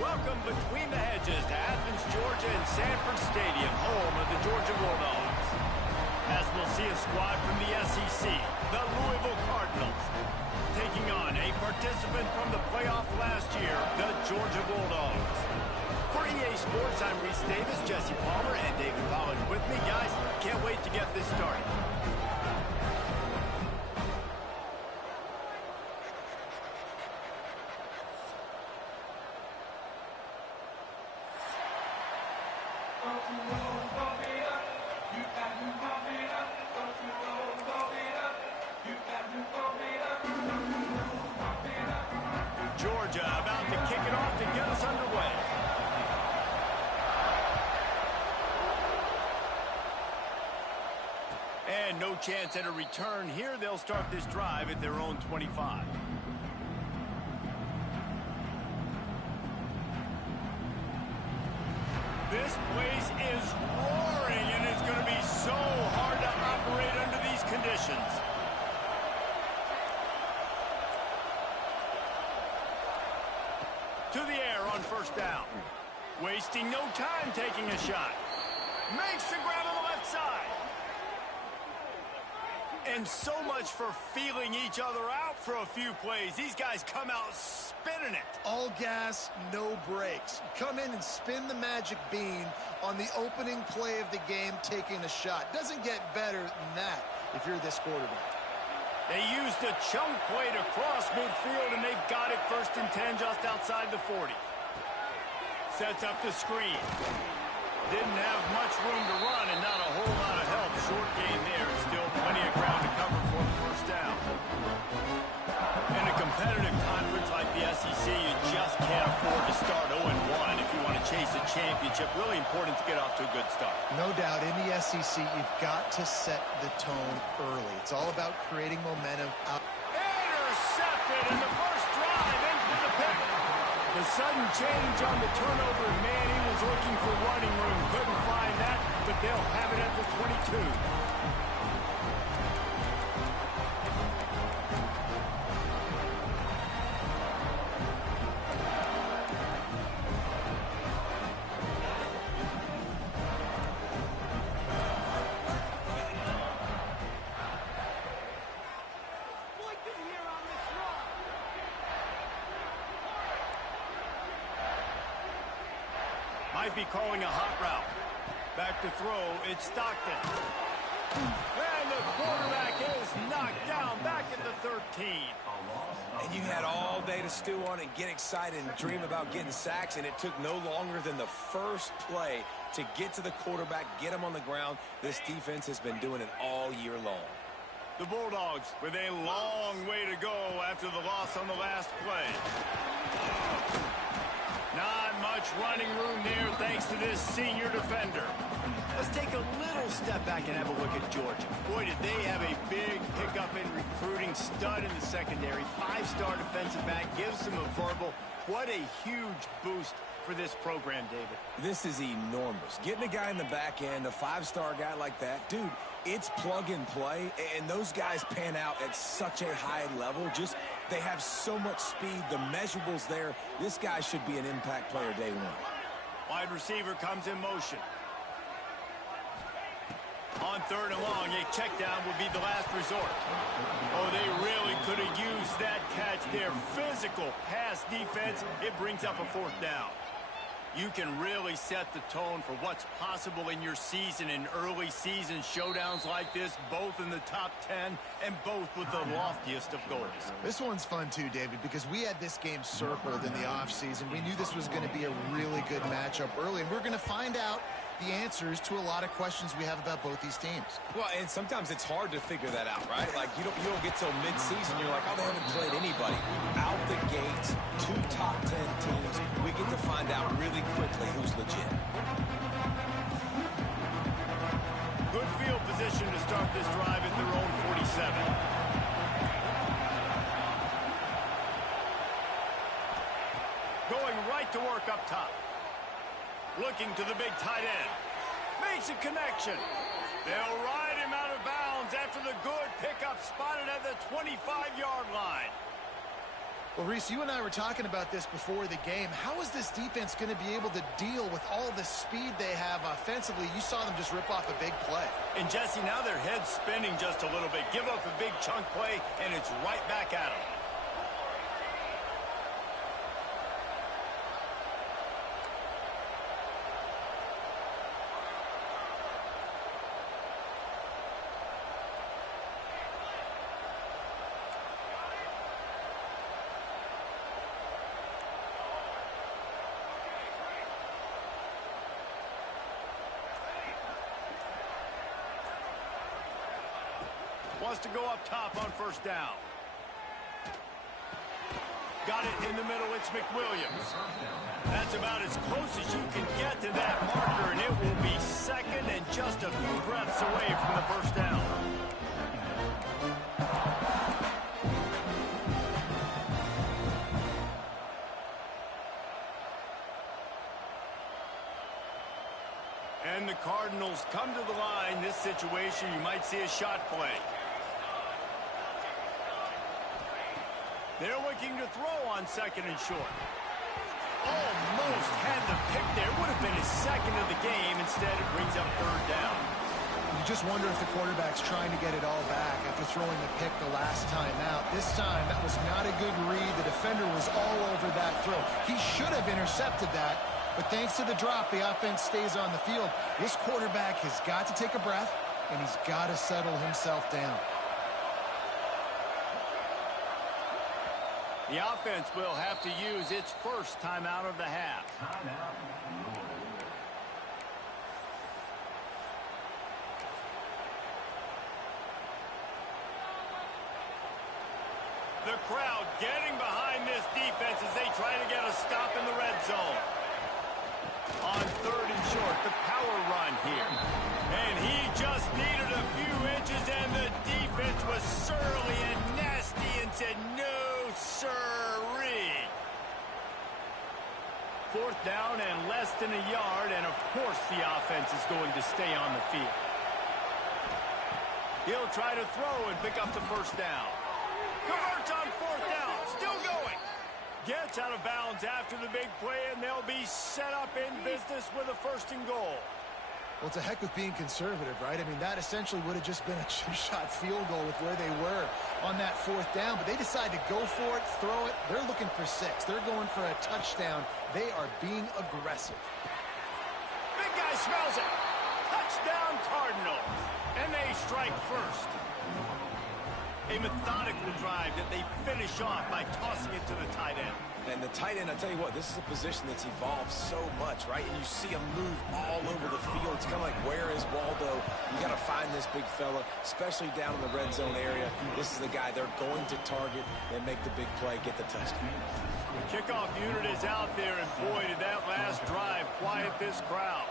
Welcome between the hedges to Athens, Georgia and Sanford Stadium, home of the Georgia Bulldogs. As we'll see a squad from the SEC, the Louisville Cardinals, taking on a participant from the playoff last year, the Georgia Bulldogs. For EA Sports, I'm Reese Davis, Jesse Palmer, and David Pollard with me. Guys, can't wait to get this started. Georgia about to kick it off to get us underway. And no chance at a return here. They'll start this drive at their own 25. This place is roaring, and it's going to be so hard to operate under these conditions. To the air on first down. Wasting no time taking a shot. Makes the grab on the left side. And so much for feeling each other out for a few plays. These guys come out spinning it. All gas, no brakes. Come in and spin the magic bean on the opening play of the game, taking a shot. Doesn't get better than that if you're this quarterback. They used the chunk play to cross midfield, and they've got it 1st and 10 just outside the 40. Sets up the screen. Didn't have much room to run and not a whole lot of help. Short gain there, and still plenty of ground to cover for the first down. In a competitive conference like the SEC, you just can't afford to start 0-1 if you want to chase a championship. Really important to get off to a good start. No doubt, in the SEC, you've got to set the tone early. It's all about creating momentum out. Intercepted, and the first drive ends with the pick. The sudden change on the turnover, man, he was looking for running room. Couldn't find that, but they'll have it at the 22. Might be calling a hot route. Back to throw, it's Stockton. And the quarterback is knocked down back at the 13. And you had all day to stew on and get excited and dream about getting sacks, and it took no longer than the first play to get to the quarterback, get him on the ground. This defense has been doing it all year long. The Bulldogs with a long way to go after the loss on the last play. Not much running room there thanks to this senior defender. Let's take a little step back and have a look at Georgia. Boy, did they have a big pickup in recruiting. Stud in the secondary. 5-star defensive back. Gives them a verbal. What a huge boost for this program, David. This is enormous. Getting a guy in the back end, a 5-star guy like that, dude, it's plug and play, and those guys pan out at such a high level. Just, they have so much speed. The measurables there. This guy should be an impact player day one. Wide receiver comes in motion. On 3rd and long, a check down would be the last resort. Oh, they really could have used that catch there. Physical pass defense. It brings up a 4th down. You can really set the tone for what's possible in your season in early season showdowns like this, both in the top 10 and both with the loftiest of goals. This one's fun too, David, because we had this game circled in the offseason. We knew this was going to be a really good matchup early, and we're going to find out the answers to a lot of questions we have about both these teams. Well, and sometimes it's hard to figure that out, right? Like, you don't get till mid-season, you're like, oh, they haven't played anybody. Out the gates, 2 top 10 teams, we get to find out really quickly who's legit. Good field position to start this drive at their own 47. Going right to work up top. Looking to the big tight end. Makes a connection. They'll ride him out of bounds after the good pickup spotted at the 25-yard line. Well, Reese, you and I were talking about this before the game. How is this defense going to be able to deal with all the speed they have offensively? You saw them just rip off a big play. And, Jesse, now their head's spinning just a little bit. Give up a big chunk play, and it's right back at them. Wants to go up top on first down. Got it in the middle. It's McWilliams. That's about as close as you can get to that marker, and it will be second and just a few breaths away from the first down. And the Cardinals come to the line. This situation, you might see a shot play. They're looking to throw on second and short. Almost had the pick there. Would have been his second of the game. Instead, it brings up third down. You just wonder if the quarterback's trying to get it all back after throwing the pick the last time out. This time, that was not a good read. The defender was all over that throw. He should have intercepted that, but thanks to the drop, the offense stays on the field. This quarterback has got to take a breath, and he's got to settle himself down. The offense will have to use its first timeout of the half. The crowd getting behind this defense as they try to get a stop in the red zone. On third and short, the power run here. And he just needed a few inches, and the defense was surly and nasty and said, no, sirree. Fourth down and less than a yard, and of course the offense is going to stay on the field. He'll try to throw and pick up the first down. Converts on fourth down, still going. Gets out of bounds after the big play, and they'll be set up in business with a first and goal. Well, it's a heck of being conservative, right? I mean, that essentially would have just been a two-shot field goal with where they were on that fourth down, but they decide to go for it, throw it. They're looking for 6. They're going for a touchdown. They are being aggressive. Big guy smells it. Touchdown Cardinals. And they strike first. A methodical drive that they finish off by tossing it to the tight end. And the tight end, I tell you what, this is a position that's evolved so much, right? And you see him move all over the field. It's kind of like, where is Waldo? You got to find this big fella, especially down in the red zone area. This is the guy they're going to target and make the big play, get the touchdown. The kickoff unit is out there, and boy, did that last drive quiet this crowd.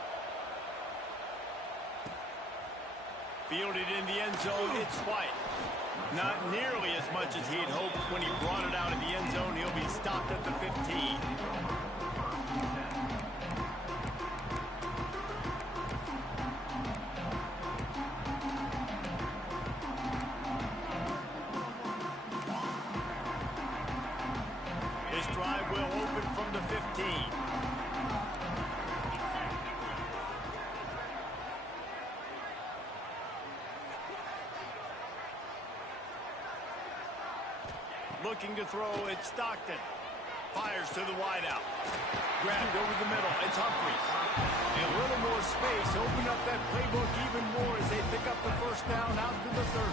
Fielded in the end zone, it's White. Not nearly as much as he'd hoped when he brought it out of the end zone. He'll be stopped at the 15. This drive will open from the 15. Looking to throw, it's Stockton. Fires to the wideout. Grabbed over the middle, it's Humphries. A little more space, open up that playbook even more as they pick up the first down out to the 30.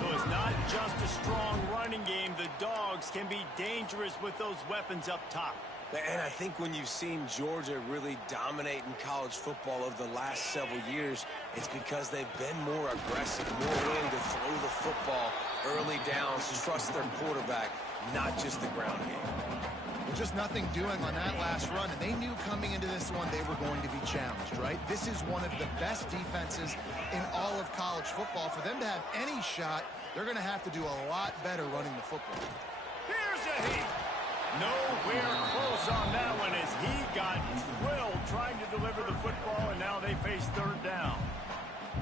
So it's not just a strong running game. The Dogs can be dangerous with those weapons up top. And I think when you've seen Georgia really dominate in college football over the last several years, it's because they've been more aggressive, more willing to throw the football early downs, trust their quarterback, not just the ground game. Well, just nothing doing on that last run, and they knew coming into this one they were going to be challenged, right? This is one of the best defenses in all of college football. For them to have any shot, they're going to have to do a lot better running the football. Here's a heat. Nowhere close on that one as he got drilled trying to deliver the football, and now they face third down.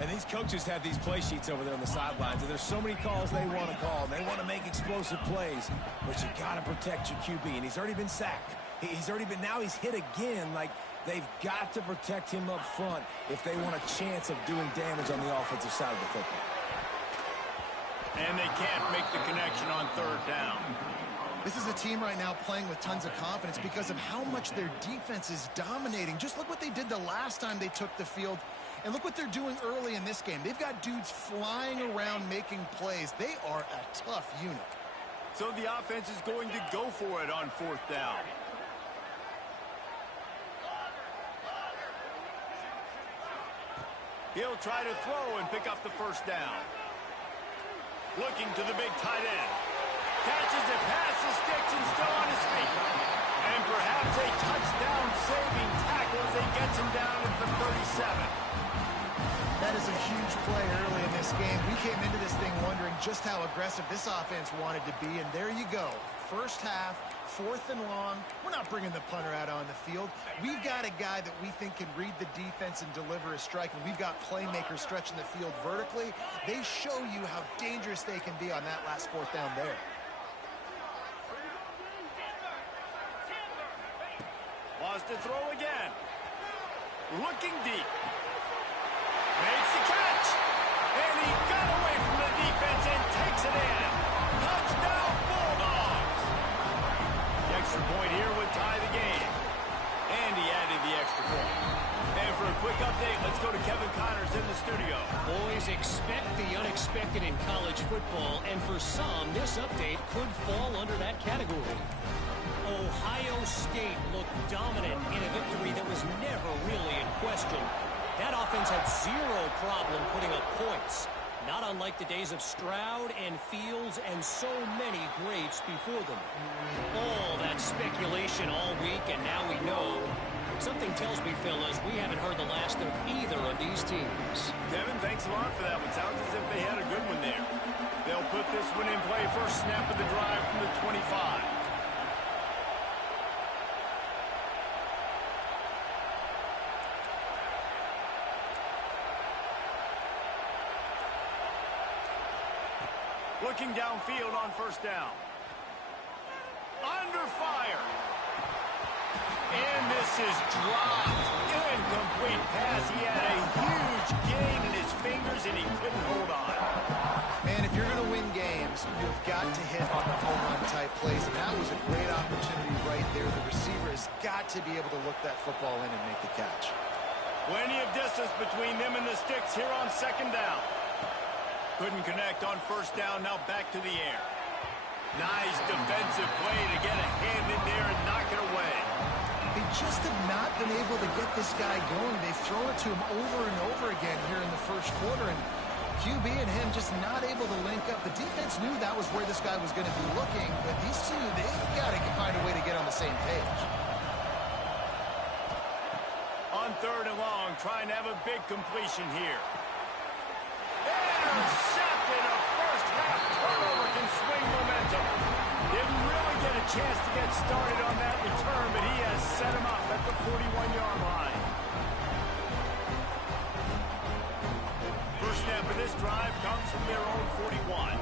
And these coaches have these play sheets over there on the sidelines, and there's so many calls they want to call. They want to make explosive plays, but you got to protect your QB, and he's already been sacked. Now he's hit again. Like, they've got to protect him up front if they want a chance of doing damage on the offensive side of the football. And they can't make the connection on third down. This is a team right now playing with tons of confidence because of how much their defense is dominating. Just look what they did the last time they took the field, and look what they're doing early in this game. They've got dudes flying around making plays. They are a tough unit. So the offense is going to go for it on fourth down. He'll try to throw and pick up the first down. Looking to the big tight end. Catches it past the sticks and still on his feet. And perhaps a touchdown-saving tackle as he gets him down at the 37. That is a huge play early in this game. We came into this thing wondering just how aggressive this offense wanted to be, and there you go. First half, 4th and long. We're not bringing the punter out on the field. We've got a guy that we think can read the defense and deliver a strike, and we've got playmakers stretching the field vertically. They show you how dangerous they can be on that last 4th down there. Wants to throw again. Looking deep. Makes the catch. And he got away from the defense and takes it in. Touchdown, Bulldogs. The extra point here would tie the game. And he added the extra point. And for a quick update, let's go to Kevin Connors in the studio. Boys, expect the unexpected in college football, and for some, this update could fall under that category. Ohio State looked dominant in a victory that was never really in question. That offense had zero problem putting up points, not unlike the days of Stroud and Fields and so many greats before them. All that speculation all week, and now we know. Something tells me, fellas, we haven't heard the last of either of these teams. Kevin, thanks a lot for that one. Sounds as if they had a good one there. They'll put this one in play. First snap of the drive from the 25. Looking downfield on first down. Under fire. And this is dropped. Incomplete pass. He had a huge gain in his fingers, and he couldn't hold on. Man, if you're going to win games, you've got to hit on the home run type plays, and that was a great opportunity right there. The receiver has got to be able to look that football in and make the catch. Plenty of distance between them and the sticks here on second down. Couldn't connect on first down, now back to the air. Nice defensive play to get a hand in there and knock it away. They just have not been able to get this guy going. They've thrown it to him over and over again here in the first quarter, and QB and him just not able to link up. The defense knew that was where this guy was going to be looking, but these two, they've got to find a way to get on the same page. On third and long, trying to have a big completion here. Intercepted. A first half turnover can swing momentum. Didn't really get a chance to get started on that return, but he has set him up at the 41-yard line. First snap of this drive comes from their own 41.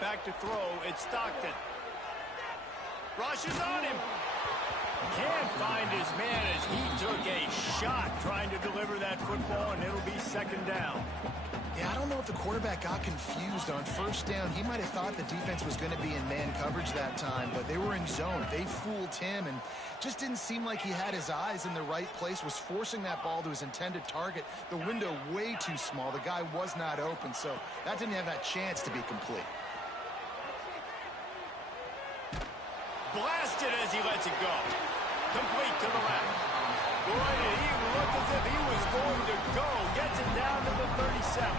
Back to throw, it's Stockton. Rushes on him. Can't find his man as he took a shot trying to deliver that football, and it'll be second down. Yeah, I don't know if the quarterback got confused on first down. He might have thought the defense was going to be in man coverage that time, but they were in zone. They fooled him and just didn't seem like he had his eyes in the right place, was forcing that ball to his intended target. The window way too small. The guy was not open, so that didn't have that chance to be complete. Blasted as he lets it go. Complete to the left. Boy, did he look as if he was going to go. Gets it down to the 37.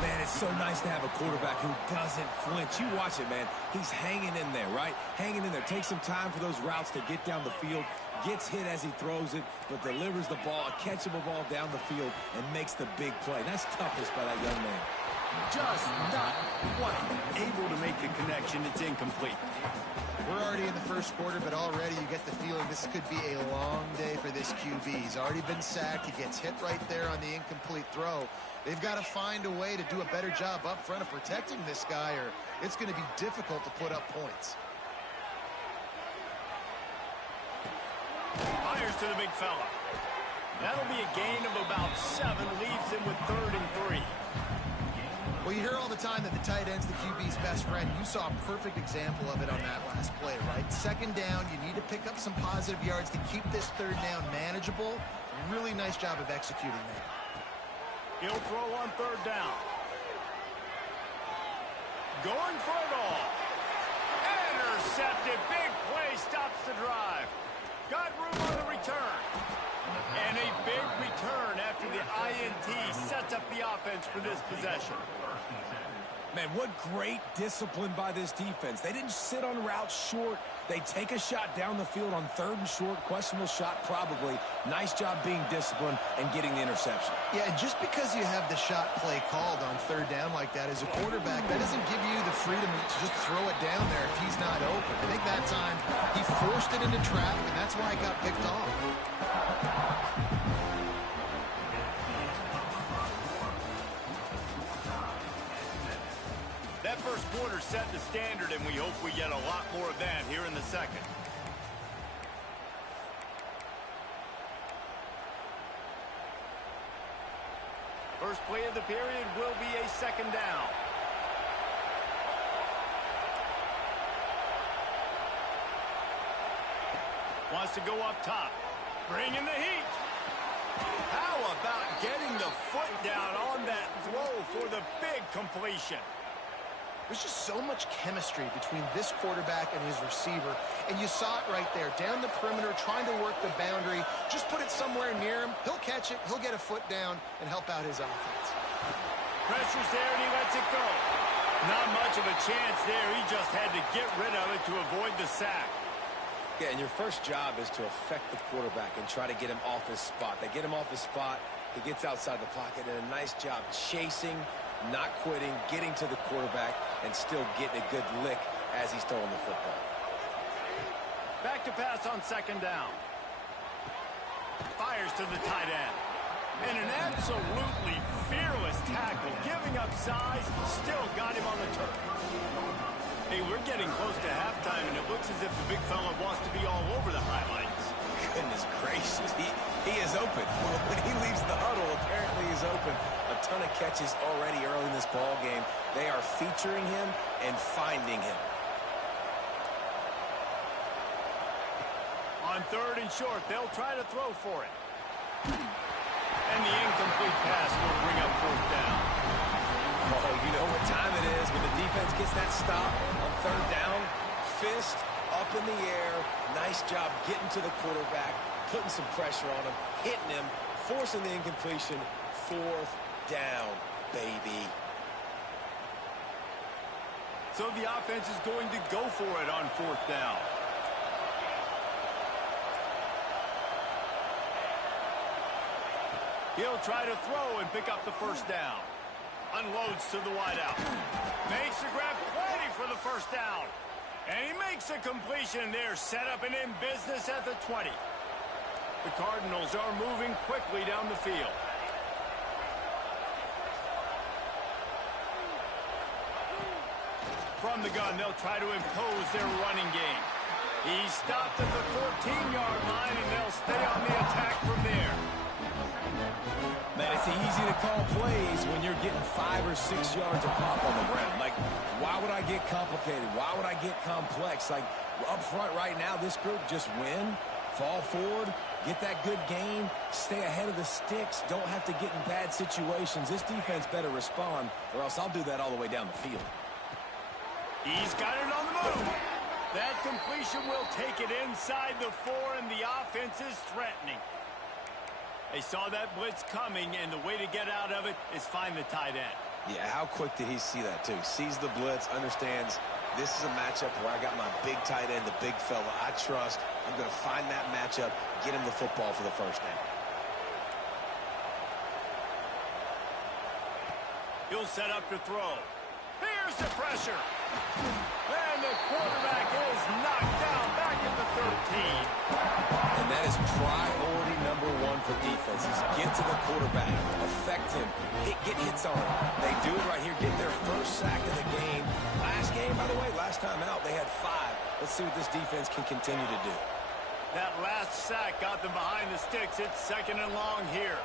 Man, it's so nice to have a quarterback who doesn't flinch. You watch it, man. He's hanging in there, right? Hanging in there. Takes some time for those routes to get down the field. Gets hit as he throws it, but delivers the ball, a catchable ball down the field, and makes the big play. That's toughness by that young man. Just not quite able to make the connection. It's incomplete. We're already in the first quarter, but already you get the feeling this could be a long day for this QB. He's already been sacked. He gets hit right there on the incomplete throw. They've got to find a way to do a better job up front of protecting this guy, or it's going to be difficult to put up points. Fires to the big fella. That'll be a gain of about 7, leaves him with 3rd and 3. Well, you hear all the time that the tight end's the QB's best friend. You saw a perfect example of it on that last play, right? 2nd down, you need to pick up some positive yards to keep this 3rd down manageable. Really nice job of executing that. He'll throw on 3rd down. Going for it all. Intercepted. Big play stops the drive. Got room on the return. And a big return after the INT sets up the offense for this possession. Man, what great discipline by this defense. They didn't sit on routes short. They take a shot down the field on 3rd and short. Questionable shot probably. Nice job being disciplined and getting the interception. Yeah, just because you have the shot play called on 3rd down like that as a quarterback, that doesn't give you the freedom to just throw it down there if he's not open. I think that time he forced it into traffic, and that's why it got picked off. That first quarter set the standard, and we hope we get a lot more of that here in the second. First play of the period will be a 2nd down. Wants to go up top. Bringing the heat. How about getting the foot down on that throw for the big completion? There's just so much chemistry between this quarterback and his receiver, and you saw it right there, down the perimeter, trying to work the boundary. Just put it somewhere near him. He'll catch it, he'll get a foot down, and help out his offense. Pressure's there, and he lets it go. Not much of a chance there. He just had to get rid of it to avoid the sack. Yeah, and your first job is to affect the quarterback and try to get him off his spot. They get him off his spot, he gets outside the pocket, and a nice job chasing, not quitting, getting to the quarterback, and still getting a good lick as he's throwing the football. Back to pass on 2nd down. Fires to the tight end. And an absolutely fearless tackle, giving up size, still got him on the turf. Hey, we're getting close to halftime, and it looks as if the big fella wants to be all over the highlights. Goodness gracious, he is open. When he leaves the huddle, apparently he's open. A ton of catches already early in this ball game. They are featuring him and finding him. On 3rd and short, they'll try to throw for it. And the incomplete pass will bring up 4th down. Oh, you know what time it is when the defense gets that stop on 3rd down. Fist up in the air. Nice job getting to the quarterback, putting some pressure on him, hitting him, forcing the incompletion. 4th down, baby. So the offense is going to go for it on 4th down. He'll try to throw and pick up the 1st down. Unloads to the wideout. Makes the grab, plenty for the 1st down. And he makes a completion there, set up and in business at the 20. The Cardinals are moving quickly down the field. From the gun, they'll try to impose their running game. He's stopped at the 14-yard line, and they'll stay on the attack from there. Man, it's easy to call plays when you're getting 5 or 6 yards of pop on the ground. Like, why would I get complicated? Why would I get complex? Like, up front right now, this group just win, fall forward, get that good gain, stay ahead of the sticks, don't have to get in bad situations. This defense better respond, or else I'll do that all the way down the field. He's got it on the move. That completion will take it inside the 4, and the offense is threatening. They saw that blitz coming, and the way to get out of it is find the tight end. Yeah, how quick did he see that, too? Sees the blitz, understands this is a matchup where I got my big tight end, the big fella I trust. I'm going to find that matchup, get him the football for the 1st down. He'll set up to throw. Here's the pressure. And the quarterback is knocked down back at the 13. And that is priority number one for defenses. Get to the quarterback. Affect him. Get hits on him. They do it right here. Get their first sack of the game. Last game, by the way, last time out, they had 5. Let's see what this defense can continue to do. That last sack got them behind the sticks. It's 2nd and long here.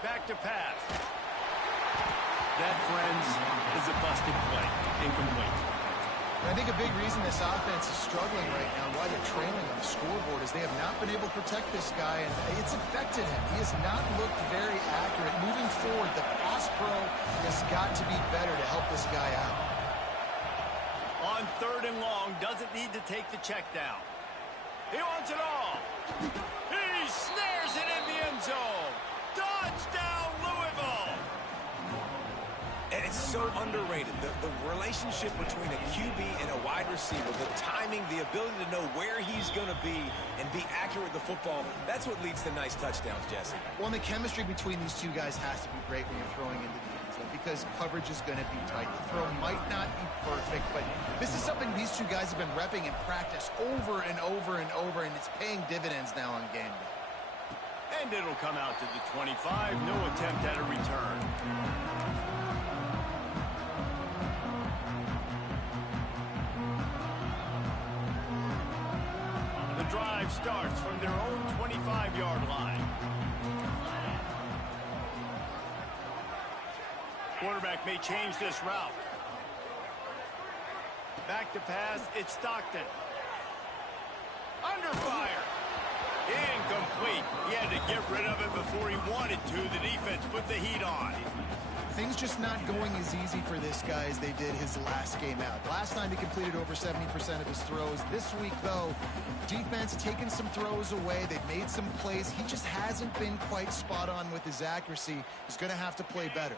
Back to pass. That, friends, is a busted play. Incomplete. I think a big reason this offense is struggling right now, why they're trailing on the scoreboard, is they have not been able to protect this guy, and it's affected him. He has not looked very accurate. Moving forward, the pass pro has got to be better to help this guy out. On 3rd and long, doesn't need to take the check down. He wants it all. He snares it in the end zone. Touchdown, Louisville! And it's so underrated. The relationship between a QB and a wide receiver, the timing, the ability to know where he's going to be and be accurate with the football, that's what leads to nice touchdowns, Jesse. Well, and the chemistry between these two guys has to be great when you're throwing into the end zone because coverage is going to be tight. The throw might not be perfect, but this is something these two guys have been repping in practice over and over and over, and it's paying dividends now on game day. And it'll come out to the 25. No attempt at a return. The drive starts from their own 25-yard line. Quarterback may change this route. Back to pass. It's Stockton. Under fire. Incomplete. He had to get rid of it before he wanted to. The defense put the heat on. Things just not going as easy for this guy as they did his last game out. Last time he completed over 70% of his throws. This week, though, defense taking some throws away. They've made some plays. He just hasn't been quite spot on with his accuracy. He's going to have to play better.